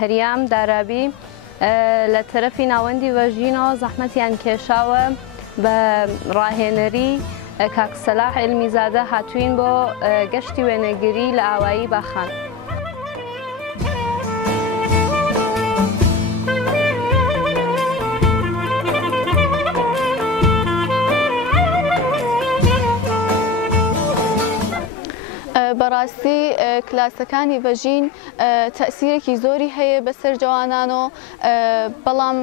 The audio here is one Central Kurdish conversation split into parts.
هەریام دارابی لە تەرەفی ناوەندی ڤەژینەوە زەحمەتیان کێشاوە بە ڕاهێنەری کاک سەلاح عیلمیزادە هاتووین بۆ گەشتی وێنەگری لە ئاوایی باخان. بەڕاستی کلاسەکانی ڤەژین تەئسیرێکی زۆری هەیە بەسەر جوانانەوە، بەڵام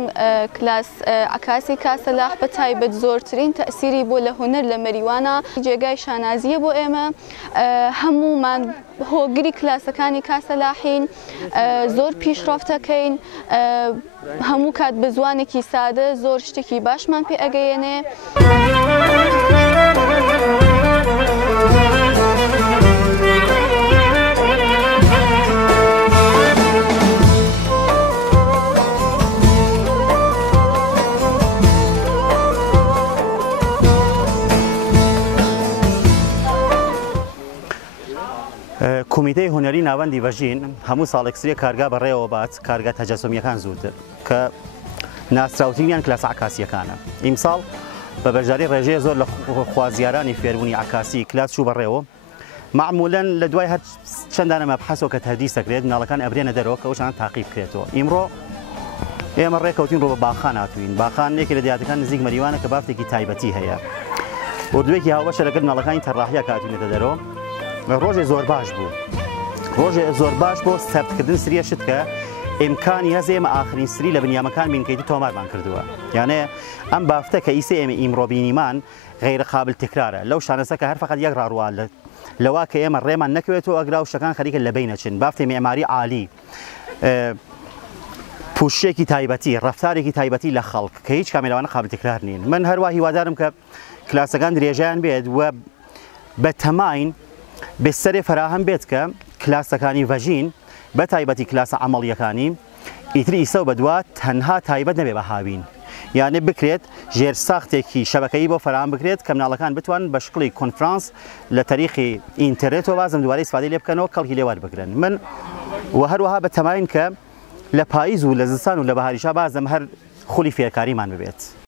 کلاس عکاسی کاک سەلاح بە تایبەت زۆرترین تەئسیری بۆ لە هونەر لە مەریوانە، جێگای شانازیە بۆ ئێمە. هەموومان هۆگری کلاسەکانی کاک سەلاحین، زۆر پیشڕەفتەکەین، هەموو کات بە زوانێکی سادە زۆر شتێکی باشمان پێ ئەگەیەنێ. کۆمیتەی هونەری ناوەندی ڤەژین هەموو ساڵێکسریە کارگا بەڕێوە بات کارگا تەجەسومیەکان زووتر کە ناسراوترینیان کلاسە عکاسیەکانە. ئیمساڵ بە بەشداری ڕێژەیە زۆر لە خوازیارانی فێربوونی عکاسی کلاس چوو بەڕێوە، معمولاً لە دوای هەر چەندانە مەبحەسەوە کە تەردیس دەکرێت مناڵەکان ئەبرێنە دەرەوە کە ئەوشان تاقیب بکرێتەوە. ئیمڕۆ ئێمە ڕێکەوتین ڕۆ بە باخان هاتووین. باخان یەکێک لە دیاتەکان نزیک مەریوانە کە بافتێکی تایبەتی هەیە. وردوێکی هاوبەشە لەگەڵ مناڵەکانی تەڕاحیە کاتوونێتە دەرەوە. ڕۆژێ زۆر باش بوو. ڕۆژێ زۆر باش بۆ سەرکردن سریە شت کە ئیمکانی هەز ئێمە ئاخرین سری لە بنیامەکان بینکەیتی تۆمارمان کردووە. یانێ ئەم بافتە کە ئیسە ئێمە ئیمڕۆ بینیمان غیرە قابل تکرارە لەو شانەسە کە هەر فقط یەک ڕاڕوا لەوا کە ئێمە ڕێمان نەکەوێتەوە ئەگرا و شتەکان خەریکە لە بین نەچن. بافتێ معماری عالی، پوششێکی تایبەتی، ڕەفتارێکی تایبەتی لە خەڵک کە هیچ کامێرەوانە قابل تکرار نین. من هەروە هیوادارم کە کلاسەکان درێژیان بێت و بە تەماین بێسەرێ فراهەم بێت کە کلاسەکانی ڤەژین بە تایبەتی کلاسە عەمەڵیەکانی ئیتری ئیسە و بەدوا تەنها تایبەت نەبێ بە هاوین، یانێ بکرێت ژێر ساختێکی شەبەکەیی بۆ فراهەم بکرێت کە مناڵەکان بتوان بە شکڵی کۆنفرانس لە تەریخی ئینتەرنێتەوە بازم دووارەی استفادەی لێ بکەنەوە کەڵکی لێوار بگرن. من و هەروەها بە تەماین کە لە پاییز و لە زستان و لە بەهاریشا بازم هەر خولی فێرکاریمان ببێت.